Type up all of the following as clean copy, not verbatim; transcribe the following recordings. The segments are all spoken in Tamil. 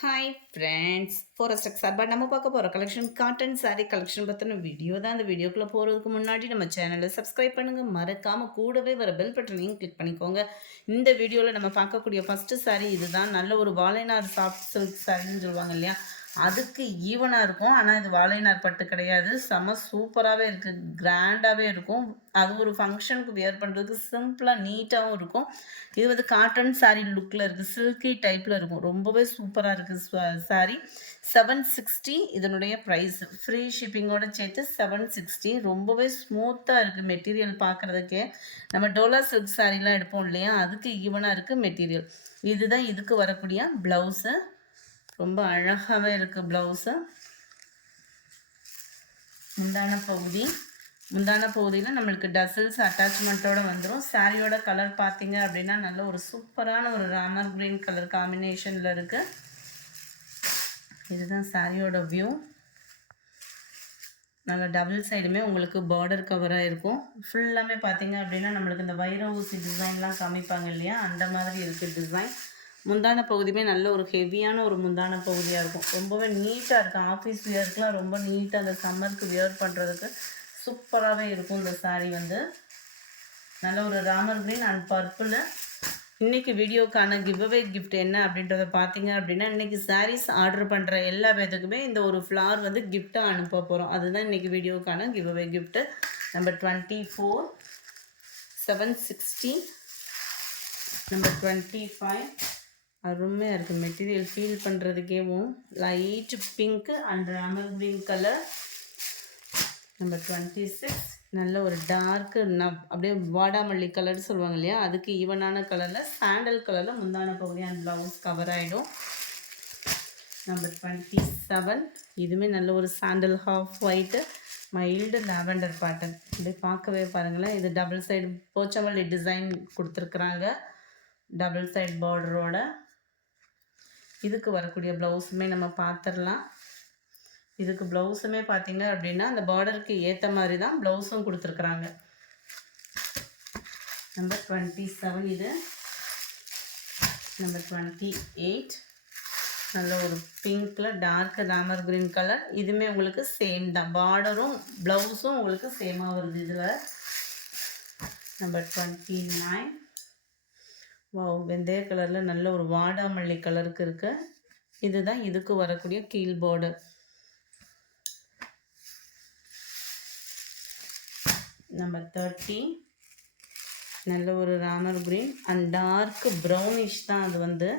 ஹாய் ஃப்ரெண்ட்ஸ் ஃபாரஸ்ட் சார்பாக நம்ம பார்க்க போகிற கலெக்ஷன் காட்டன் சாரீ கலெக்ஷன் பற்றின வீடியோ தான். அந்த வீடியோக்குள்ளே போகிறதுக்கு முன்னாடி நம்ம சேனலை சப்ஸ்கிரைப் பண்ணுங்கள், மறக்காமல் கூடவே வர பெல் பட்டனையும் கிளிக் பண்ணிக்கோங்க. இந்த வீடியோவில் நம்ம பார்க்கக்கூடிய ஃபஸ்ட்டு சாரீ இதுதான். நல்ல ஒரு வாழைநார் சாஃப்ட் சில்க் சாரின்னு சொல்லுவாங்க இல்லையா, அதுக்கு ஈவனாக இருக்கும். ஆனால் இது வாழைநார் பட்டு கிடையாது. செம சூப்பராகவே இருக்குது, கிராண்டாகவே இருக்கும். அது ஒரு ஃபங்க்ஷனுக்கு வியர் பண்ணுறதுக்கு சிம்பிளாக நீட்டாகவும் இருக்கும். இது வந்து காட்டன் சாரீ லுக்கில் இருக்குது, சில்கி டைப்பில் இருக்கும். ரொம்பவே சூப்பராக இருக்குது சாரீ. 760 இதனுடைய ப்ரைஸ், ஃப்ரீ ஷிப்பிங்கோடு சேர்த்து 760. ரொம்பவே ஸ்மூத்தாக இருக்குது மெட்டீரியல் பார்க்குறதுக்கே. நம்ம டோலா சில்க் சாரீலாம் எடுப்போம் இல்லையா, அதுக்கு ஈவனாக இருக்குது மெட்டீரியல். இதுதான் இதுக்கு வரக்கூடிய ப்ளவுஸு. ரொம்ப அழகாகவே இருக்குது ப்ளவுஸு. முந்தான பகுதியில் நம்மளுக்கு டசல்ஸ் அட்டாச்மெண்ட்டோடு வந்துடும். சாரியோட கலர் பார்த்தீங்க அப்படின்னா நல்ல ஒரு சூப்பரான ஒரு ராமர் க்ரீன் கலர் காம்பினேஷனில் இருக்குது. இதுதான் சாரியோட வியூ. நல்ல டபுள் சைடுமே உங்களுக்கு பார்டர் கவராக இருக்கும். ஃபுல்லாமே பார்த்தீங்க அப்படின்னா நம்மளுக்கு இந்த வைர ஊசி டிசைன்லாம் காமிப்பாங்க இல்லையா, அந்த மாதிரி இருக்குது டிசைன். முந்தான பகுதியுமே நல்ல ஒரு ஹெவியான ஒரு முந்தான பகுதியாக இருக்கும். ரொம்பவே நீட்டாக இருக்குது. ஆஃபீஸ் வியர்க்கெலாம் ரொம்ப நீட்டாக அந்த சம்மருக்கு வியர் பண்ணுறதுக்கு சூப்பராகவே இருக்கும். இந்த சாரீ வந்து நல்ல ஒரு ராமர் க்ரீன் அண்ட் பர்பிள். இன்றைக்கி வீடியோக்கான கிவ்அவே கிஃப்ட் என்ன அப்படின்றத பார்த்தீங்க அப்படின்னா, இன்றைக்கி சாரீஸ் ஆர்டர் பண்ணுற எல்லா பேத்துக்குமே இந்த ஒரு ஃப்ளார் வந்து கிஃப்ட்டாக அனுப்ப போகிறோம். அதுதான் இன்றைக்கி வீடியோக்கான கிவ்அவே கிஃப்ட்டு. நம்பர் 24 760, நம்பர் 25 அருமையாக இருக்குது. மெட்டீரியல் ஃபீல் பண்ணுறதுக்கேவும் light pink and Ramar green colour. Number 26 நல்ல ஒரு டார்க்கு அப்படியே வாடாமல்லி கலர் சொல்லுவாங்க இல்லையா, அதுக்கு ஈவனான கலரில் சாண்டல் கலரில் முந்தான பகுதி அண்ட் ப்ளவுஸ் கவர் ஆகிடும். நம்பர் 27 இதுவுமே நல்ல ஒரு sandal half white mild lavender pattern. இப்படி பார்க்கவே பாருங்களேன். இது டபுள் சைடு போச்சமல்லி டிசைன் கொடுத்துருக்குறாங்க, டபுள் சைடு பார்டரோட. இதுக்கு வரக்கூடிய ப்ளவுஸுமே நம்ம பார்த்துடலாம். இதுக்கு ப்ளவுஸுமே பார்த்தீங்க அப்படின்னா அந்த பார்டருக்கு ஏற்ற மாதிரி தான் ப்ளவுஸும் கொடுத்துருக்குறாங்க. நம்பர் 27 இது. நம்பர் 28 நல்ல ஒரு பிங்க்கில் டார்க் ராமர் க்ரீன் கலர். இதுவுமே உங்களுக்கு சேம் தான், பார்டரும் ப்ளவுஸும் உங்களுக்கு சேமாக வருது இதில். நம்பர் 29 வெந்தய கலரில் நல்ல ஒரு வாடாமல்லி கலருக்கு இருக்குது. இதுதான் இதுக்கு வரக்கூடிய கீழ் பார்டர். நம்பர் 30 நல்ல ஒரு Ramar green and dark brownish தான். அது வந்து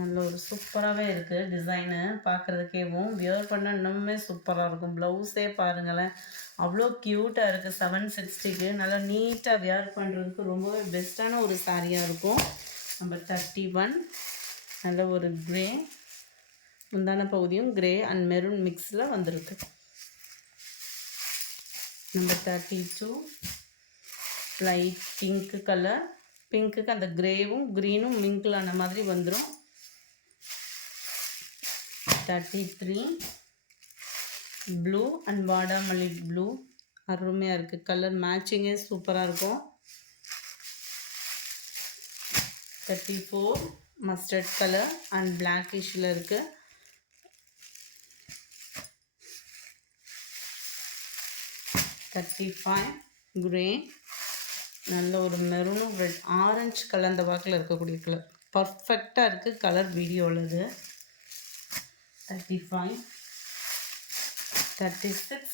நல்ல ஒரு சூப்பராகவே இருக்குது டிசைனு. பார்க்குறதுக்கேவும் வியர் பண்ண இன்னுமே சூப்பராக இருக்கும். ப்ளவுஸே பாருங்களேன், அவ்வளோ க்யூட்டாக இருக்குது. 760க்கு நல்லா நீட்டாக வியர் பண்ணுறதுக்கு ரொம்பவே பெஸ்ட்டான ஒரு சாரியாக இருக்கும். நம்பர் 31 நல்ல ஒரு க்ரே, முந்தான பகுதியும் க்ரே அண்ட் மெரூன் மிக்ஸில் வந்திருக்கு. நம்பர் 32 லைட் பிங்க்கு கலர், பிங்க்குக்கு அந்த க்ரேவும் க்ரீனும் மிங்கிள் ஆன மாதிரி வந்துடும். 33 ப்ளூ அண்ட் வாடாமல்லி ப்ளூ அருமையாக இருக்குது. கலர் மேட்சிங்கே சூப்பராக இருக்கும். 34 மஸ்டர்ட் கலர் அண்ட் பிளாக்கிஷில் இருக்குது. 35 க்ரே நல்ல ஒரு மெரூனும் ரெட் ஆரஞ்சு கலந்த வாக்கில் இருக்கக்கூடிய கலர். பர்ஃபெக்டாக இருக்குது கலர் வீடியோவில் இது. 35 36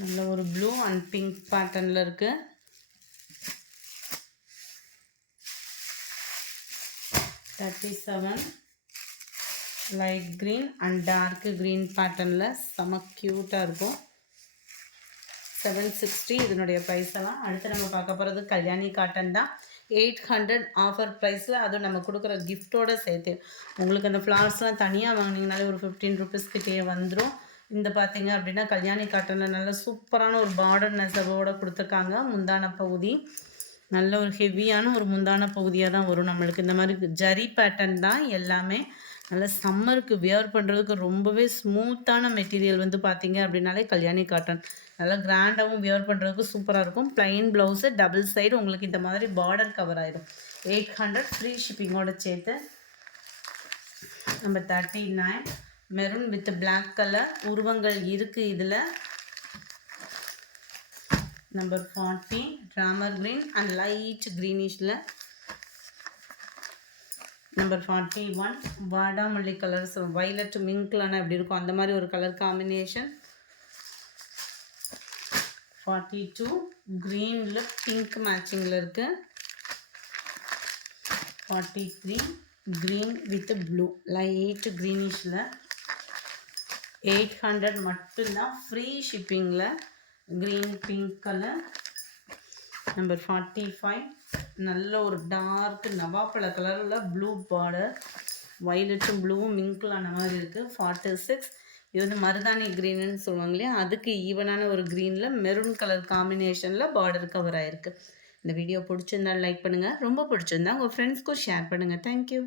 நல்ல ஒரு ப்ளூ அண்ட் பிங்க் பேட்டர்னில் இருக்குது. 37 light green and dark green பேட்டர்னில் செம க்யூட்டாக இருக்கும். 760 இதனுடைய ப்ரைஸ் எல்லாம். அடுத்து நம்ம பார்க்க போகிறது கல்யாணி காட்டன் தான். 800 ஆஃபர் ப்ரைஸில், அதுவும் நம்ம கொடுக்குற கிஃப்ட்டோடு சேர்த்து. உங்களுக்கு அந்த ஃப்ளார்ஸ்லாம் தனியாக வாங்கினீங்கனாலே ஒரு 15 ருபீஸ் கிட்டே வந்துடும். இந்த பார்த்தீங்க அப்படின்னா கல்யாணி காட்டனில் நல்ல சூப்பரான ஒரு பார்டர் நெசவோடு கொடுத்துருக்காங்க. முந்தான பகுதி நல்ல ஒரு ஹெவியான ஒரு முந்தான பகுதியாக தான் வரும். நம்மளுக்கு இந்த மாதிரி ஜரி பேட்டர்ன் தான் எல்லாமே. நல்ல சம்மருக்கு வியர் பண்ணுறதுக்கு ரொம்பவே ஸ்மூத்தான மெட்டீரியல் வந்து பார்த்தீங்க அப்படின்னாலே கல்யாணி காட்டன். நல்லா கிராண்டாகவும் வியர் பண்ணுறதுக்கு சூப்பராக இருக்கும். ப்ளைன் ப்ளவுஸு டபுள் சைடு உங்களுக்கு இந்த மாதிரி பார்டர் கவர் ஆகிடும். 800 ஃப்ரீ ஷிப்பிங்கோடு சேர்த்து. Number 39 maroon with black colour உருவங்கள் இருக்குது இதில். Number 40 Ramar green and light க்ரீனிஷில். நம்பர் 41 வாடாமல்லி கலர்ஸ் வைலட் மிங்க்லனா எப்படி இருக்கும் அந்த மாதிரி ஒரு கலர் காம்பினேஷன். 42 க்ரீனில் பிங்க் மேட்சிங்கில் இருக்குது. 43 க்ரீன் வித் ப்ளூ லைட் க்ரீனிஷில். 800 மட்டும்தான் ஃப்ரீ ஷிப்பிங்கில் க்ரீன் பிங்க் கலர். நம்பர் 45 நல்ல ஒரு டார்க் நவாப்பழ கலரில் ப்ளூ பார்டர் வைலட்டும் ப்ளூவும் மிங்க்லான மாதிரி இருக்குது. 46 இது வந்து மருதாணி க்ரீனுன்னு சொல்லுவாங்க இல்லையா, அதுக்கு ஈவனான ஒரு க்ரீனில் மெரூன் கலர் காம்பினேஷனில் பார்டர் கவர் ஆகிருக்கு. இந்த வீடியோ பிடிச்சிருந்தாலும் லைக் பண்ணுங்கள், ரொம்ப பிடிச்சிருந்தா உங்கள் ஃப்ரெண்ட்ஸ்க்கும் ஷேர் பண்ணுங்கள். தேங்க்யூ.